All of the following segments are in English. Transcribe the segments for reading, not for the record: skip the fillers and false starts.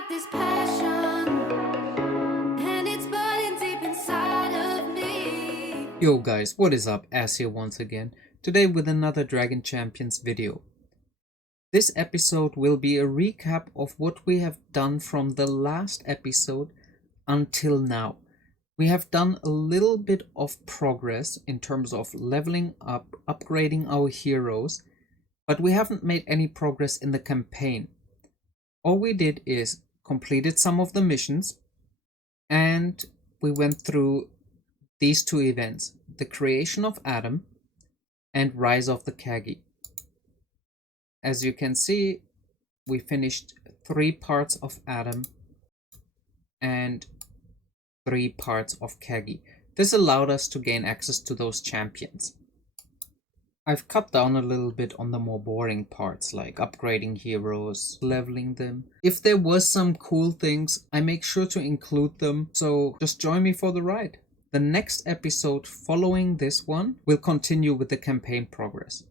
got this passion, and it's burning deep inside of me. Yo guys, what is up? Az here once again, today with another Dragon Champions video. This episode will be a recap of what we have done from the last episode until now. We have done a little bit of progress in terms of leveling up, upgrading our heroes, but we haven't made any progress in the campaign. All we did is completed some of the missions, and we went through these two events, the creation of Atom and Rise of the Kaggie. As you can see, we finished 3 parts of Atom and 3 parts of Kaggie. This allowed us to gain access to those champions. I've cut down a little bit on the more boring parts, like upgrading heroes, leveling them. If there was some cool things, I make sure to include them, so just join me for the ride. The next episode following this one will continue with the campaign progress.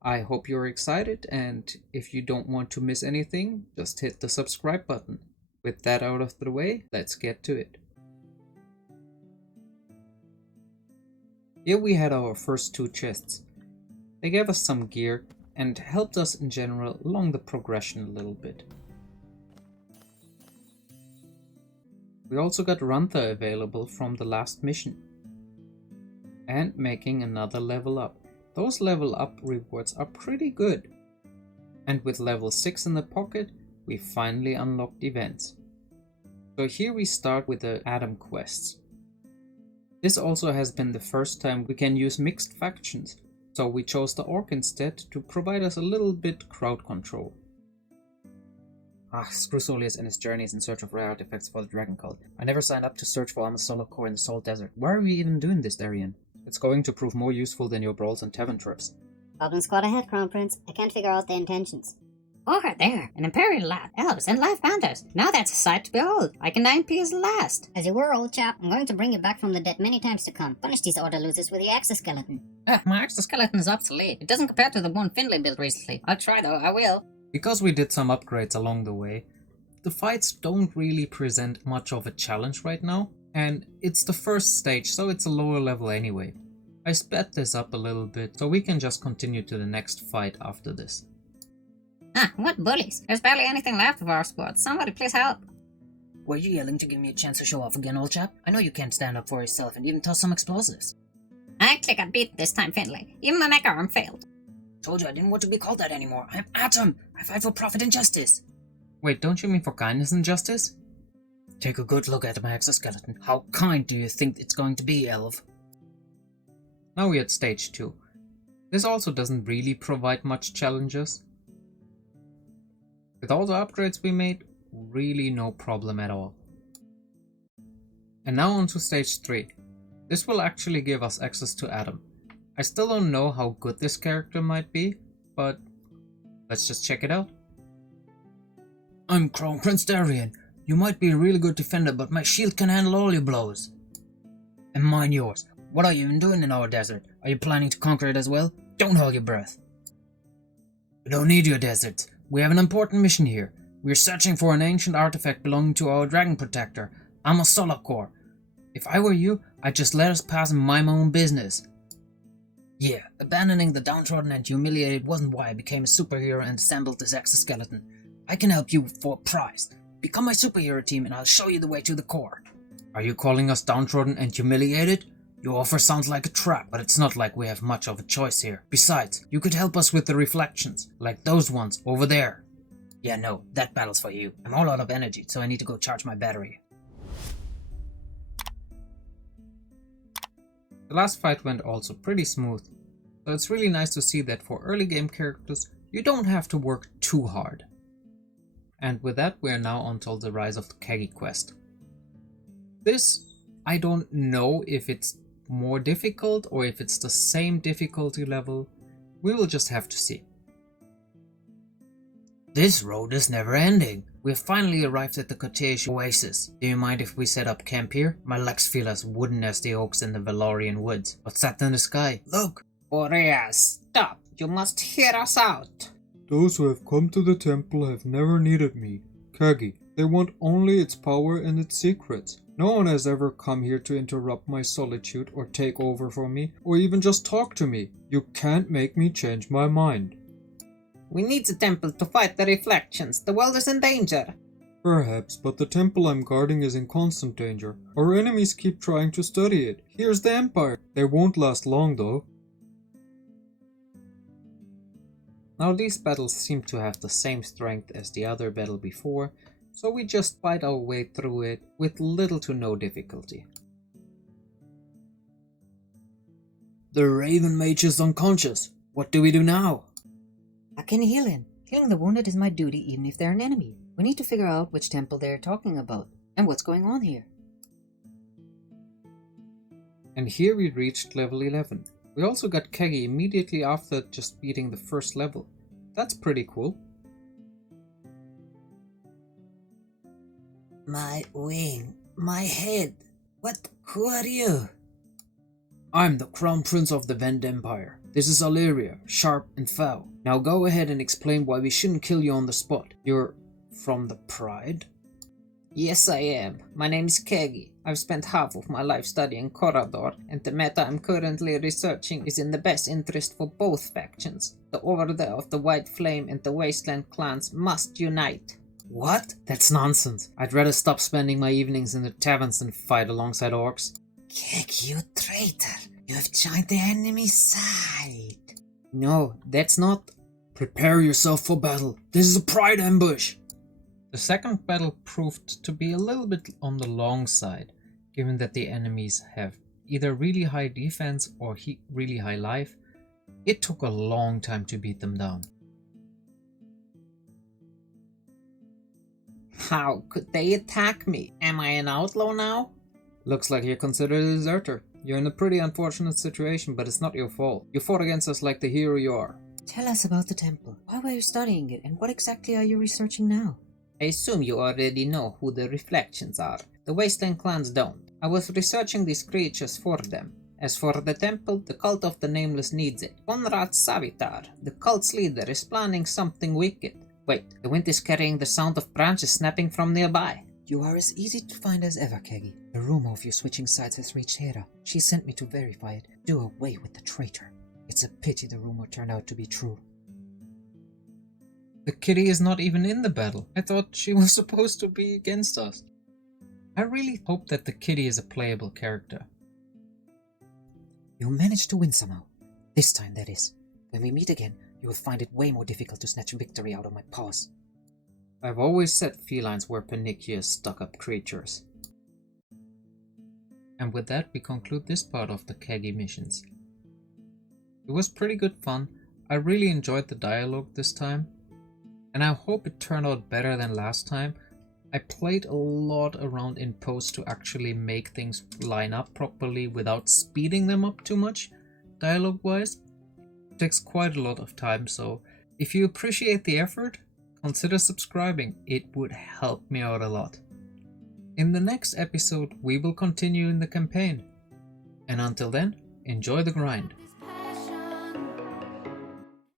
I hope you're excited, and if you don't want to miss anything, just hit the subscribe button. With that out of the way, let's get to it. Here we had our first 2 chests. They gave us some gear and helped us in general along the progression a little bit. We also got Rantha available from the last mission. And making another level up. Those level up rewards are pretty good. And with level 6 in the pocket, we finally unlocked events. So here we start with the Atom quests. This also has been the first time we can use mixed factions, so we chose the Orc instead to provide us a little bit crowd control. Screw Solius and his journeys in search of rare artifacts for the Dragon Cult. I never signed up to search for Armor Solar Core in the Salt Desert. Why are we even doing this, Darien? It's going to prove more useful than your brawls and tavern trips. Goblin squad ahead, Crown Prince. I can't figure out their intentions. Over there, an Imperial lad, elves, and live panthers. Now that's a sight to behold. I can 9p as the last. As you were, old chap, I'm going to bring you back from the dead many times to come. Punish these order losers with your exoskeleton. My exoskeleton is obsolete. It doesn't compare to the one Finley built recently. I'll try though, I will. Because we did some upgrades along the way, the fights don't really present much of a challenge right now, and it's the first stage, so it's a lower level anyway. I sped this up a little bit, so we can just continue to the next fight after this. What bullies? There's barely anything left of our squad. Somebody please help. Were you yelling to give me a chance to show off again, old chap? I know you can't stand up for yourself and even toss some explosives. I actually got beat this time, Finley. Even my mech arm failed. Told you I didn't want to be called that anymore. I'm Atom. I fight for profit and justice. Wait, don't you mean for kindness and justice? Take a good look at my exoskeleton. How kind do you think it's going to be, Elf? Now we're at stage 2. This also doesn't really provide much challenges. With all the upgrades we made, really no problem at all. And now on to stage 3. This will actually give us access to Atom. I still don't know how good this character might be, but let's just check it out. I'm Crown Prince Darien. You might be a really good defender, but my shield can handle all your blows. And mine yours. What are you even doing in our desert? Are you planning to conquer it as well? Don't hold your breath. We don't need your deserts. We have an important mission here. We're searching for an ancient artifact belonging to our dragon protector, Armor Solar Core. If I were you, I'd just let us pass and mind my own business. Yeah, abandoning the downtrodden and humiliated wasn't why I became a superhero and assembled this exoskeleton. I can help you for a price. Become my superhero team and I'll show you the way to the core. Are you calling us downtrodden and humiliated? Your offer sounds like a trap, but it's not like we have much of a choice here. Besides, you could help us with the reflections, like those ones over there. Yeah, no, that battle's for you. I'm all out of energy, so I need to go charge my battery. The last fight went also pretty smooth, so it's really nice to see that for early game characters, you don't have to work too hard. And with that, we are now until the Rise of the Kaggie quest. This, I don't know if it's more difficult or if it's the same difficulty level. We will just have to see. This road is never ending. We've finally arrived at the Cottage Oasis. Do you mind if we set up camp here? My legs feel as wooden as the oaks in the Valorian woods. What's that in the sky? Look! Boreas, stop! You must hear us out. Those who have come to the temple have never needed me. Kaggie, They want only its power and its secrets. No one has ever come here to interrupt my solitude or take over for me, or even just talk to me. You can't make me change my mind. We need the temple to fight the reflections. The world is in danger. Perhaps, but the temple I'm guarding is in constant danger. Our enemies keep trying to study it. Here's the Empire. They won't last long though. Now these battles seem to have the same strength as the other battle before, so we just fight our way through it with little to no difficulty. The Raven Mage is unconscious. What do we do now? I can heal him. Healing the wounded is my duty even if they're an enemy. We need to figure out which temple they're talking about and what's going on here. And here we reached level 11. We also got Kaggie immediately after just beating the first level. That's pretty cool. My wing, my head. Who are you? I'm the Crown Prince of the Vend Empire. This is Alleria, sharp and foul. Now go ahead and explain why we shouldn't kill you on the spot. You're from the Pride? Yes, I am. My name is Kaggie. I've spent half of my life studying Corridor, and the meta I'm currently researching is in the best interest for both factions. The Order of the White Flame and the Wasteland clans must unite. What? That's nonsense. I'd rather stop spending my evenings in the taverns than fight alongside orcs. Kaggie, you traitor. You have joined the enemy side. No, that's not. Prepare yourself for battle. This is a Pride ambush. The second battle proved to be a little bit on the long side, given that the enemies have either really high defense or really high life. It took a long time to beat them down. How could they attack me? Am I an outlaw now? Looks like you're considered a deserter. You're in a pretty unfortunate situation, but it's not your fault. You fought against us like the hero you are. Tell us about the temple. Why were you studying it and what exactly are you researching now? I assume you already know who the reflections are. The Wasteland clans don't. I was researching these creatures for them. As for the temple, the cult of the Nameless needs it. Konrad Savitar, the cult's leader, is planning something wicked. Wait, the wind is carrying the sound of branches snapping from nearby. You are as easy to find as ever, Kaggie. The rumor of you switching sides has reached Hera. She sent me to verify it. Do away with the traitor. It's a pity the rumor turned out to be true. The kitty is not even in the battle. I thought she was supposed to be against us. I really hope that the kitty is a playable character. You managed to win somehow. This time, that is. When we meet again, you will find it way more difficult to snatch victory out of my paws. I've always said felines were pernicious, stuck-up creatures. And with that, we conclude this part of the Kaggie missions. It was pretty good fun. I really enjoyed the dialogue this time, and I hope it turned out better than last time. I played a lot around in post to actually make things line up properly without speeding them up too much, dialogue-wise. It takes quite a lot of time, so if you appreciate the effort, consider subscribing. It would help me out a lot. In the next episode, we will continue in the campaign. And until then, enjoy the grind.